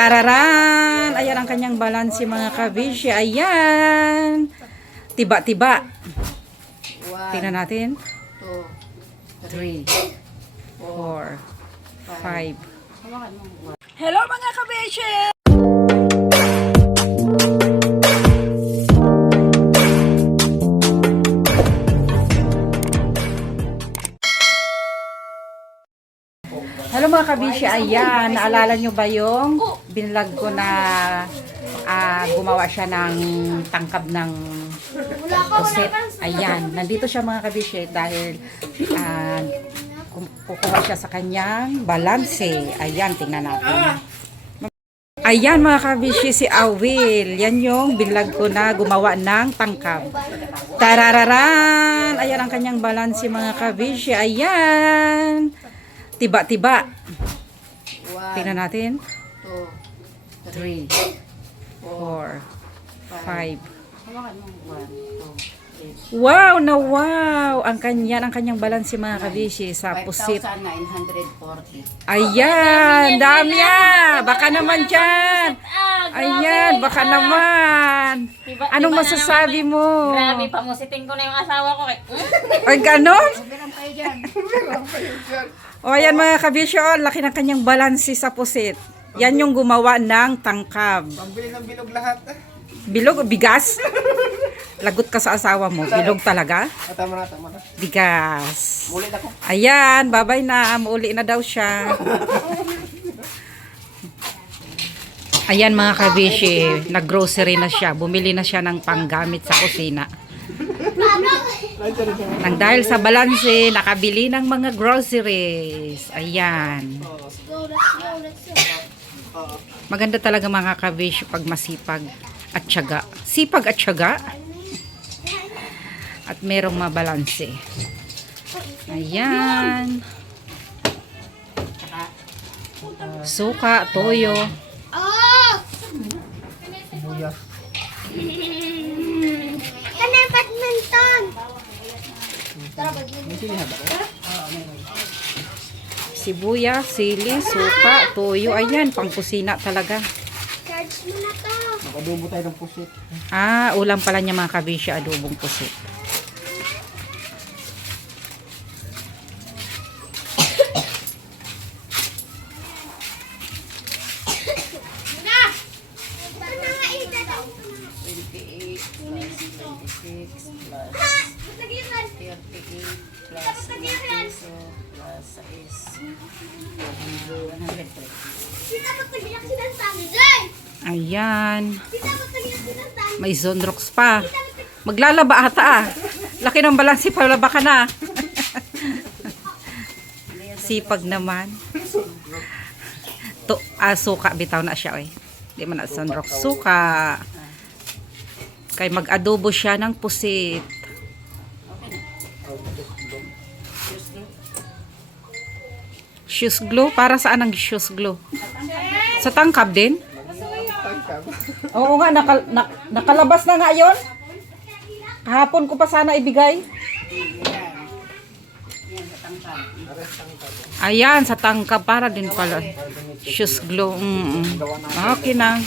Tararan! Ayan ang kanyang balanse mga kabishi. Ayan! Tiba-tiba. Tingnan natin. two, 3, 4, 5. hawakan mo. Hello mga kabishi! Kabishi, ayan, naalala nyo ba yung binlog ko na ah, gumawa siya ng tangkab ng pusit? Ayan, nandito siya mga kabishi dahil ah, kum- kukuha siya sa kanyang balanse. Ayan, tingnan natin. Ayan mga kabishi, si Awil. Yan yung binlog ko na gumawa ng tangkab. Tarararan! Ayan ang kanyang balanse mga kabishi. Ayan! Tiba-tiba. Tingnan natin. two, 3, 4, 5. Wow na wow! Ang kanya, ang kanyang balanse mga kabishi sa pusit. 5,940. Ayan! Dami ah! Baka naman dyan! Ayan! Baka naman! Diba, Anong masasabi mo? Grabe, pamusitin ko na yung asawa ko. Eh. Ay, ganon? Meron kayo dyan. O, ayan mga kabisyo, oh, laki ng kanyang balansi sa pusit. Yan yung gumawa ng tangkab. Pambili ng bilog lahat. Bilog o bigas? Lagot ka sa asawa mo. Bilog talaga? Tama na, tama na. Bigas. Mulit ako. Ayan, babay na. Mauli na daw siya. Ayan mga kabishi, nag-grocery na siya. Bumili na siya ng panggamit sa kusina. Nang dahil sa balanse, nakabili ng mga groceries. Ayan. Maganda talaga mga kabishi pag masipag at tiyaga. Sipag at tiyaga. At merong mabalanse. Ayan. Suka, toyo. Buyas. Kanay badminton. Sibuyas, sili, suka, toyo. Ayan, pangkusina talaga. Charge mo na to. Mag-adobo tayo ng pusit. Ah, ulam pala niya mga kabisya, adobong pusit. Plus 26 plus Tagilan. 38 plus 1 peso plus 6. 103. Kita mo tagilan sinasami. Jay! Ayan. May zonrox pa. Maglalaba ata ah. Laki ng balansi, palaba ka na. Sipag naman. To, ah, suka, bitaw na siya eh. Di man na zonrox. Suka. Kay mag-adobo siya ng pusit. Shoes glue? Para saan ang shoes glue? Sa tangkab din? Oo nga, nakal- na- nakalabas na nga yon. Kahapon ko pa sana ibigay. Ayan, sa tangkab para din pala. Shoes glue. Mm -mm. Okay na.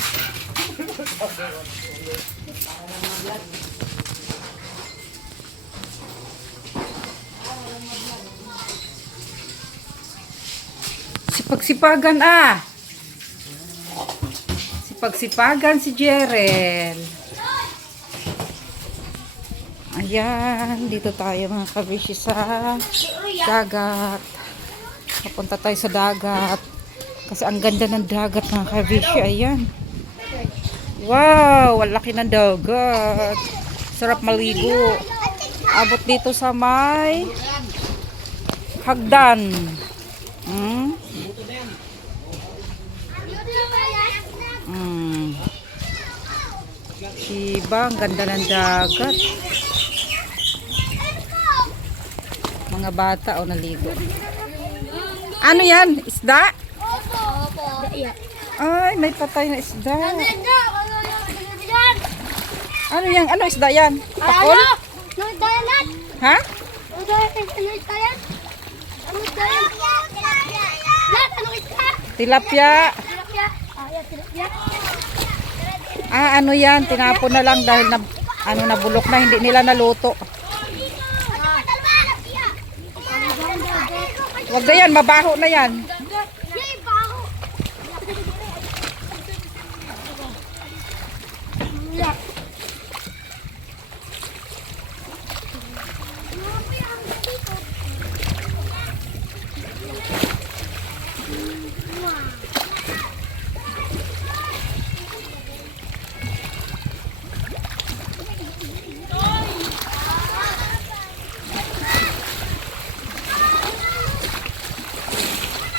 Sipag-sipagan ah. Sipag-sipagan si Jerel. Ayan, dito tayo mga kabishi sa dagat. Papunta tayo sa dagat. Kasi ang ganda ng dagat mga kabishi. Ayan. Wow, ang laki ng dagat. Sarap maligo. Abot dito sa may hagdan. Hmm? Hmm. Diba, ang ganda ng dagat. Mga bata o naligo. Ano yan? Isda? Ay, may patay na isda. Ganda. Yan. Ano yan? Ano isda yan? Pakol? Ano? No dalat. Ha? No dalat. Ano dalat? Ano dalat? Lat, ano ita? Tilapia. Tilapia. Ah, yan, tilapia. Ah, ano yan? Tinapon na lang dahil na, ano, nabulok na. Hindi nila naluto. Huwag na yan, mabaho na yan.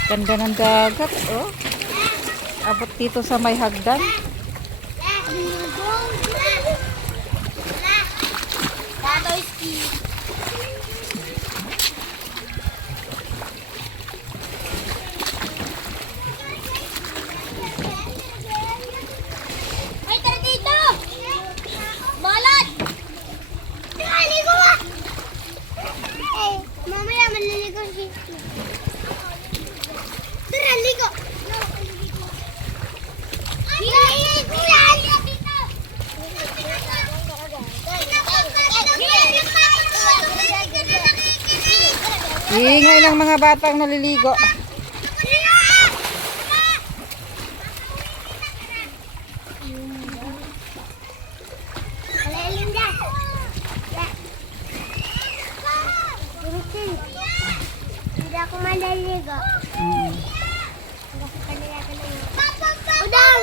Ganda ng dagat, oh. Abot dito sa may hagdan. Tatoy ski. Ay, tara dito! Balat! Naligo ka! Eh, mamaya maliligo si Tara, ligo! Ligo lang! Dito! Ingay ng mga batang naliligo. Hindi ako malaligo. Mm. Udang!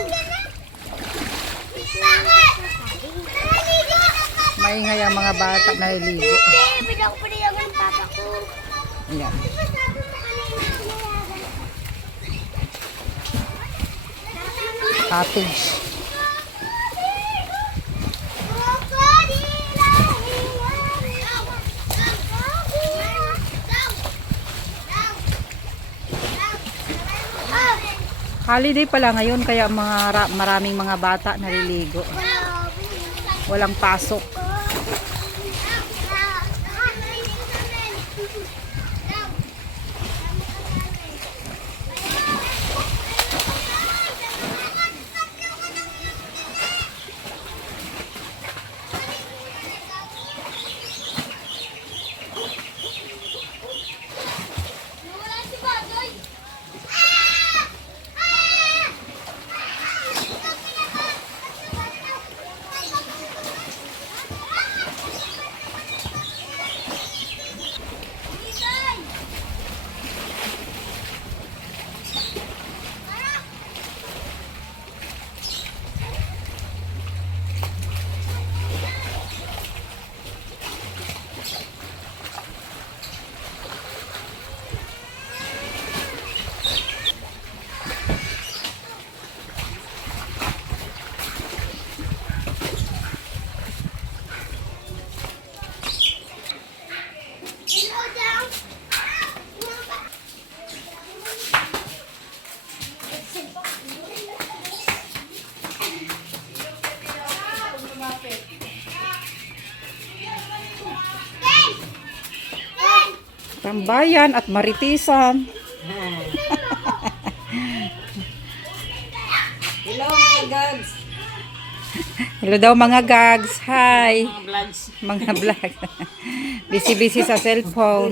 Maingay ang mga bata naliligo. Hindi, bigyan ko pa niya ng papa ko. Ayan. Cottage. Holiday pala ngayon kaya mga ra- maraming mga bata naliligo. Walang pasok. Tambayan at maritisan. Hello mga gags. Hello daw mga gags. Hi. Mga vlogs. Mga vlog. Busy-busy sa cellphone.